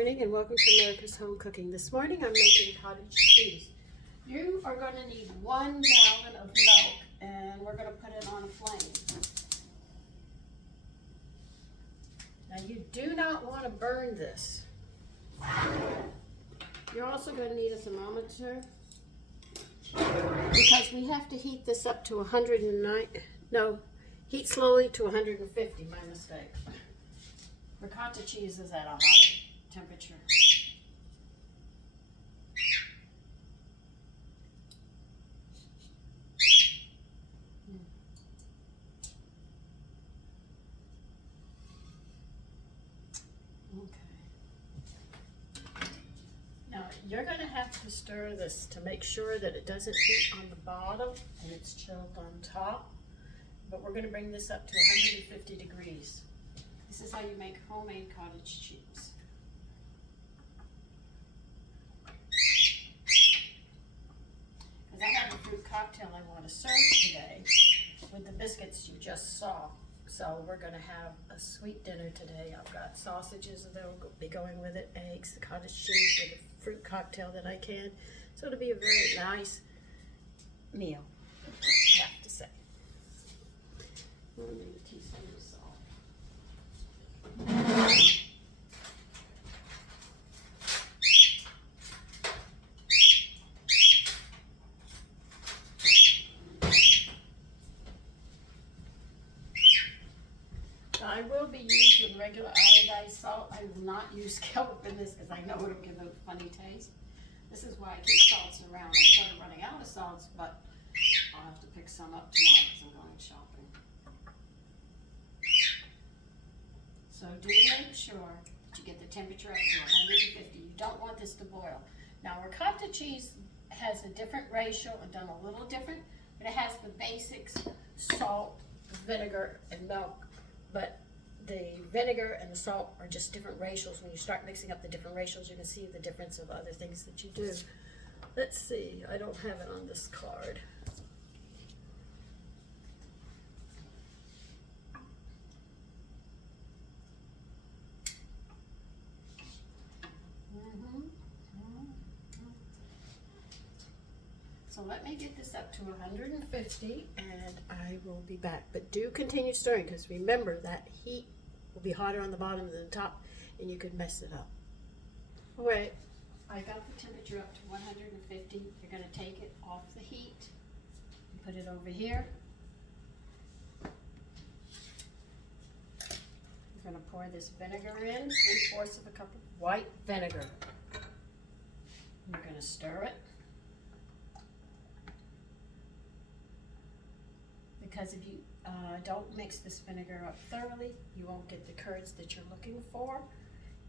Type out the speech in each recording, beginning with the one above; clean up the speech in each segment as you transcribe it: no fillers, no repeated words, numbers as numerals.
morning and welcome to America's Home Cooking. This morning I'm making cottage cheese. You are going to need 1 gallon of milk and we're going to put it on a flame. Now you do not want to burn this. You're also going to need a thermometer because we have to heat this up to 109. No, heat slowly to 150, my mistake. Ricotta cheese is at a higher temperature. Okay. Now you're going to have to stir this to make sure that it doesn't heat on the bottom and it's chilled on top. But we're going to bring this up to 150 degrees. This is how you make homemade cottage cheese. Because I have a fruit cocktail I want to serve today with the biscuits you just saw. So we're going to have a sweet dinner today. I've got sausages that will be going with it, eggs, the cottage cheese with a fruit cocktail that I can. So it'll be a very nice meal, I have to say. We'll need a teaspoon of salt. I will be using regular iodized salt. I will not use kelp in this because I know it'll give it a funny taste. This is why I keep salts around. I'm sort of running out of salts, but I'll have to pick some up tomorrow because I'm going shopping. So do make sure that you get the temperature up to 150. You don't want this to boil. Now ricotta cheese has a different ratio, I've done a little different, but it has the basics, salt, vinegar, and milk. But the vinegar and the salt are just different ratios. When you start mixing up the different ratios, you can see the difference of other things that you do. Let's see, I don't have it on this card. So let me get this up to 150 and I will be back. But do continue stirring because remember that heat will be hotter on the bottom than the top and you could mess it up. All right, I got the temperature up to 150. You're going to take it off the heat and put it over here. You're going to pour this vinegar in, 3/4 of a cup of white vinegar. You're going to stir it. Because if you don't mix this vinegar up thoroughly, you won't get the curds that you're looking for.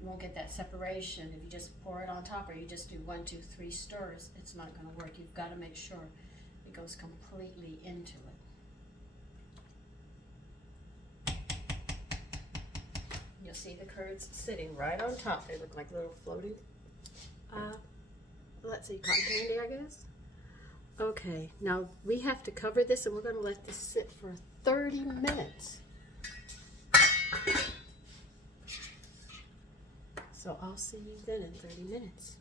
You won't get that separation. If you just pour it on top or you just do 1, 2, 3 stirs, it's not going to work. You've got to make sure it goes completely into it. You'll see the curds sitting right on top. They look like little floating, let's see, cotton candy, I guess. Okay, now we have to cover this and we're going to let this sit for 30 minutes. So I'll see you then in 30 minutes.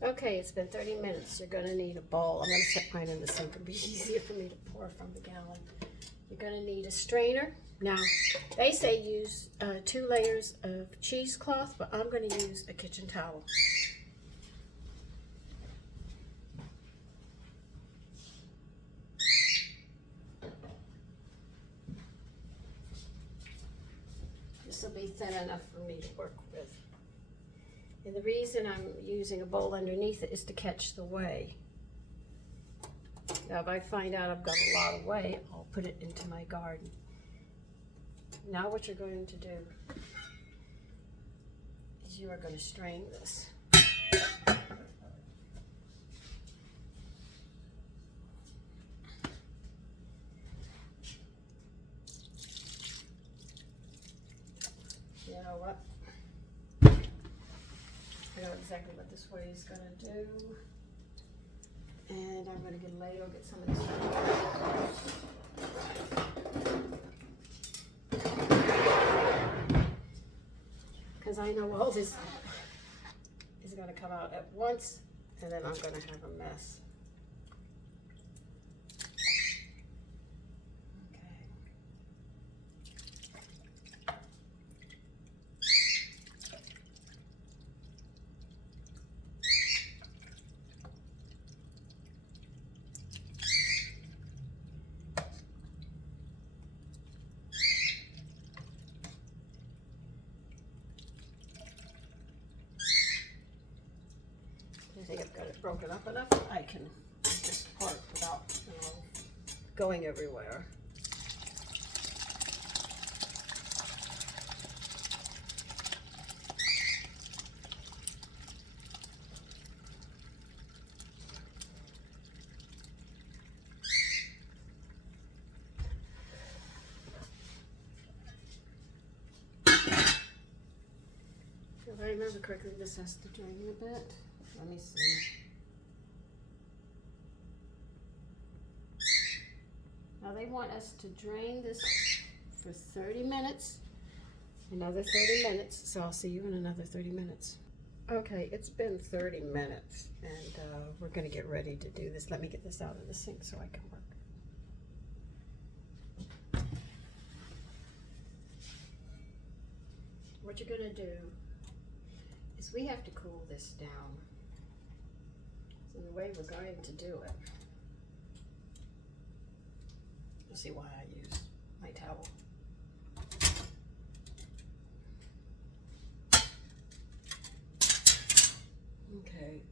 Okay, it's been 30 minutes. You're going to need a bowl. I'm going to set mine in the sink. It'll be easier for me to pour from the gallon. You're going to need a strainer. Now, they say use 2 layers of cheesecloth, but I'm going to use a kitchen towel. This will be thin enough for me to work with. And the reason I'm using a bowl underneath it is to catch the whey. Now if I find out I've got a lot of whey, I'll put it into my garden. Now what you're going to do is you are going to strain this. You know what? I know exactly what this whey is going to do. And I'm going to get a ladle, get some of this. Because I know all this gonna come out at once, and then I'm gonna have a mess. I think I've got it broken up enough. I can just part without, going everywhere. If I remember correctly, this has to drain a bit. Let me see. Now they want us to drain this for 30 minutes, another 30 minutes, so I'll see you in another 30 minutes. Okay, it's been 30 minutes, and we're gonna get ready to do this. Let me get this out of the sink so I can work. What you're gonna do is we have to cool this down. So the way we're going to do it, you'll see why I use my towel. Okay,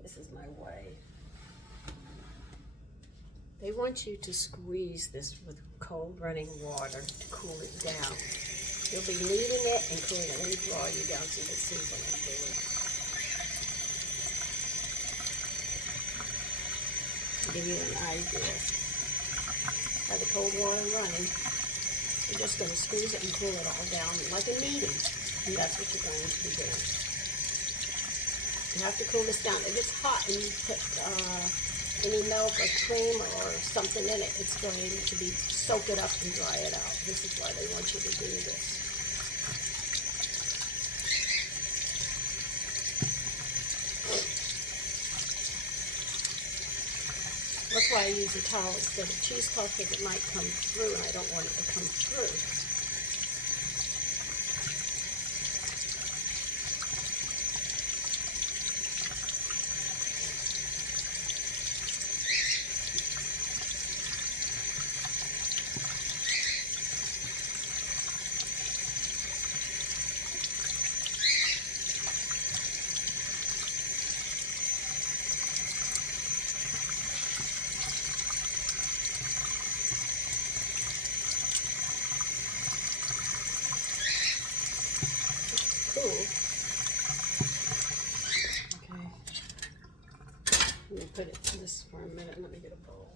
this is my way. They want you to squeeze this with cold running water to cool it down. You'll be kneading it and cooling it. Let me draw you down so you can see what I'm doing. To give you an idea. By the cold water running, you're just going to squeeze it and cool it all down like a kneading. And that's what you're going to be doing. You have to cool this down. If it's hot and you put any milk or cream or something in it, it's going to be soak it up and dry it out. This is why they want you to do this. That's why I use a towel instead of cheesecloth, because it might come through and I don't want it to come through. Cool. Okay. Let me put it in this for a minute. Let me get a bowl.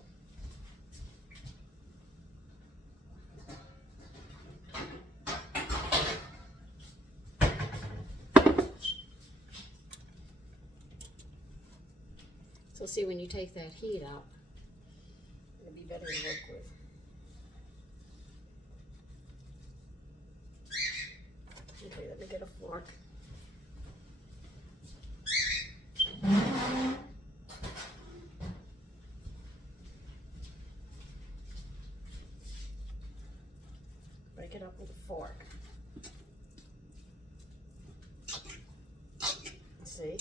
So see, when you take that heat out, it'll be better to work with. Okay, let me get a fork. Break it up with a fork. See?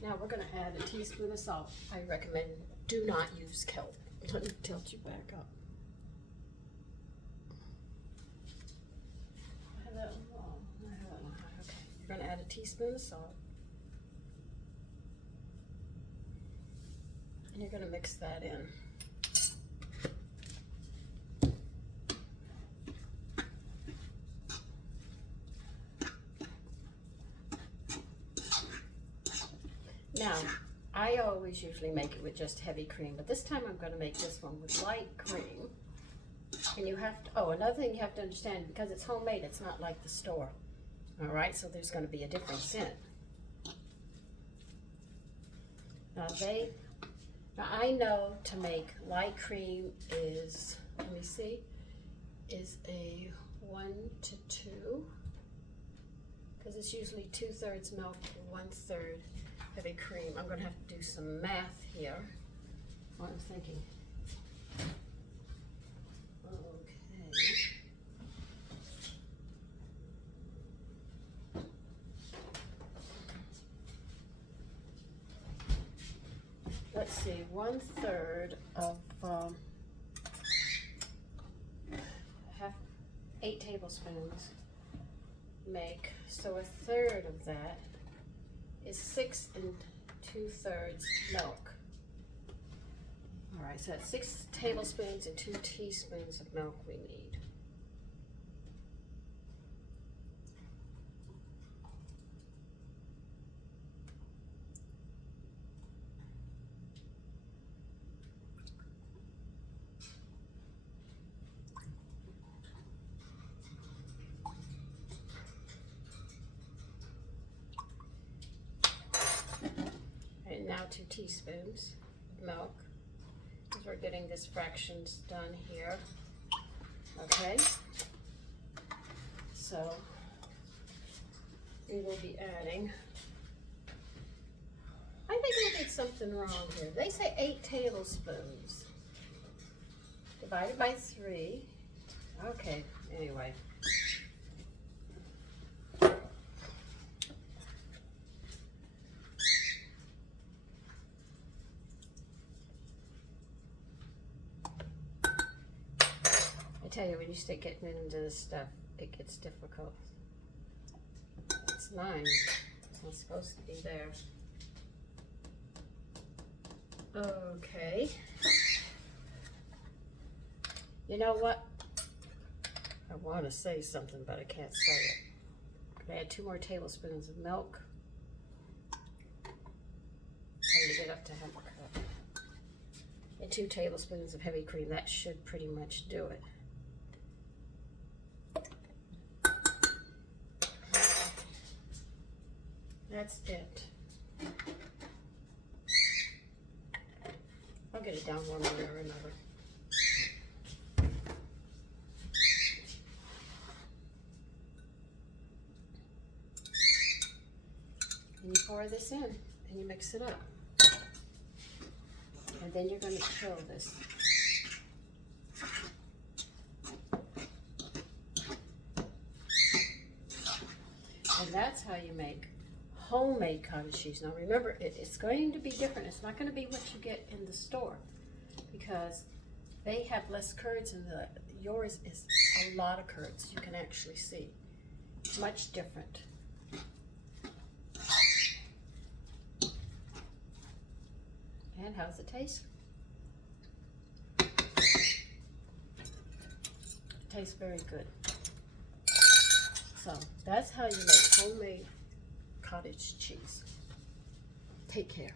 Now we're going to add a teaspoon of salt. I recommend do not use kelp. Let me tilt you back up. Okay, you're going to add a teaspoon of salt. And you're going to mix that in. Now, I always usually make it with just heavy cream, but this time I'm going to make this one with light cream. And you have to, oh, another thing you have to understand, because it's homemade, it's not like the store. All right, so there's going to be a difference in it. Now I know to make light cream is, let me see, is a 1 to 2. because it's usually 2/3 milk, 1/3 heavy cream. I'm gonna have to do some math here. What I'm thinking. Okay. Let's see, 1/3 of 8 tablespoons make, so 1/3 of that is 6 2/3 milk. All right, so that's 6 tablespoons and 2 teaspoons of milk we need. And now 2 teaspoons of milk, because we're getting this fractions done here. Okay, so we will be adding, I think I did something wrong here. They say 8 tablespoons divided by 3. Okay, anyway. I tell you, when you start getting into this stuff, it gets difficult. It's 9. It's not supposed to be there. Okay. You know what? I want to say something, but I can't say it. I'm gonna add 2 more tablespoons of milk. Trying to get up to half a cup. And 2 tablespoons of heavy cream. That should pretty much do it. That's it. I'll get it down one way or another. And you pour this in and you mix it up. And then you're going to chill this. And that's how you make homemade cottage cheese. Now remember, it's going to be different. It's not going to be what you get in the store, because they have less curds and yours is a lot of curds. You can actually see. Much different. And how's it taste? It tastes very good. So that's how you make homemade cottage cheese. Take care.